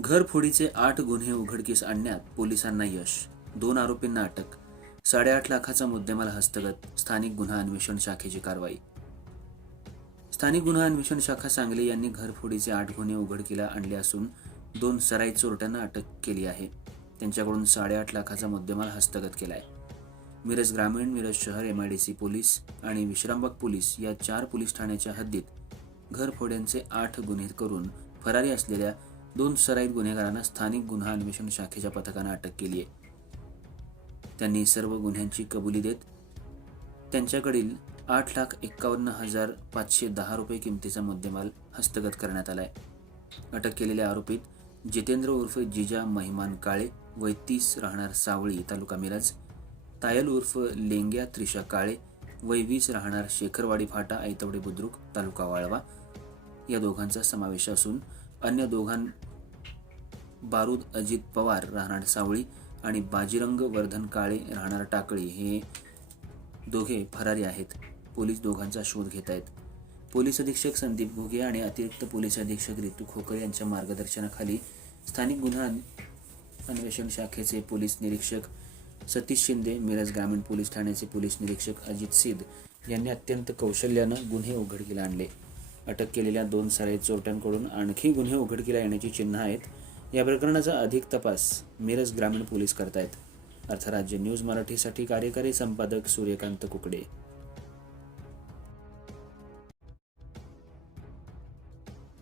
घरफोडीचे आठ गुन्हे उघडकीस आणण्यात पोलिसांना यश. दोन आरोपींना अटक. साडेआठ लाखाचा मुद्देमाल हस्तगत. स्थानिक गुन्हा अन्वेषण शाखेची कारवाई. स्थानिक गुन्हा अन्वेषण शाखा सांगली यांनी घरफोडीचे आठ गुन्हे उघडकीला आणले असून दोन सराई चोरट्यांना अटक केली आहे. त्यांच्याकडून साडेआठ लाखाचा मुद्देमाल हस्तगत केला आहे मिरज ग्रामीण मिरज शहर एमआयडीसी पोलीस आणि विश्रामबाग पोलीस या चार पोलीस ठाण्याच्या हद्दीत घरफोड्यांचे आठ गुन्हे करून फरारी असलेल्या दोन सराईत गुन्हेगारांना स्थानिक गुन्हा अन्वेषण शाखेच्या पथकानं अटक केली आहे. त्यांनी सर्व गुन्ह्यांची कबुली देत त्यांच्याकडील आठ लाख एक्कावन्न हजार पाचशे दहा रुपये किमतीचा मुद्देमाल हस्तगत करण्यात आलाय. अटक केलेल्या आरोपीत जितेंद्र उर्फ जिजा महिमान काळे वय तीस राहणार सावळी तालुका मिरज तायल उर्फ लेंग्या त्रिशा काळे वय वीस राहणार शेखरवाडी फाटा ऐतवडे बुद्रुक तालुका वाळवा. या दोघांचा समावेश असून अन्य दोघां बारूद अजित पवार राहणार सावळी आणि बाजीरंग वर्धन काळे राहणार टाकळी हे दोघे फरारी आहेत. पोलीस दोघांचा शोध घेत आहेत. पोलीस अधीक्षक संदीप घुगे आणि अतिरिक्त पोलीस अधीक्षक रितू खोकर यांच्या मार्गदर्शनाखाली स्थानिक गुन्हा अन्वेषण शाखेचे पोलीस निरीक्षक सतीश शिंदे मिरज ग्रामीण पोलीस ठाण्याचे पोलीस निरीक्षक अजित सिद यांनी अत्यंत कौशल्यानं गुन्हे उघडकीला आणले. अटक केलेल्या दोन सराईत चोरट्यांकडून आणखी गुन्हे उघडकीला येण्याची चिन्ह आहेत. या प्रकरणाचा अधिक तपास मिरज ग्रामीण पोलीस करतायत. अर्थराज्य न्यूज मराठीसाठी कार्यकारी संपादक सूर्यकांत कुकडे.